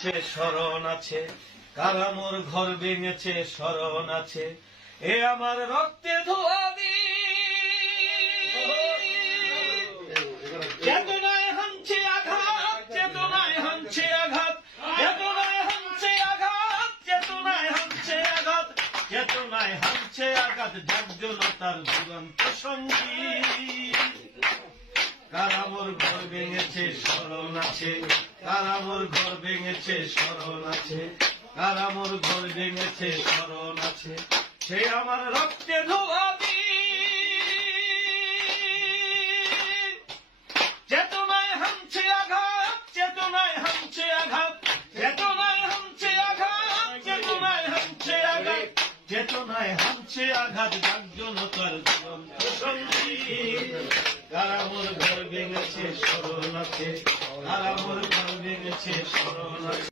স্মরণ আছে, কারা মোর ঘর ভেঙেছে স্মরণ আছে, এ আমার রক্তে ধোয়া চেতনায় হানছে আঘাত, চেতনায় হানছে আঘাত, চেতনায় হানছে আঘাত, চেতনায় হানছে আঘাত, চেতনায় হানছে আঘাত, জাগজনতার দুরন্ত সঙ্গীত। কারা মোর ঘর ভেঙেছে স্মরণ আছে, কারা মোর ঘর ভেঙেছে স্মরণ আছে, কারা মোর ঘর ভেঙেছে স্মরণ আছে, সে আমার রক্তে ধোয়া চেতনায় হানছে আঘাত, চেতনায় হানছে আঘাত, চেতনায় হানছে আঘাত, চেতনায় হানছে আঘাত, চেতনায় হানছে আঘাত, জাগজনতার দুরন্ত সঙ্গীত। কারা মোর ঘর ভেঙেছে স্মরণ আছে, কারা মোর ঘর ভেঙেছে স্মরণ আছে।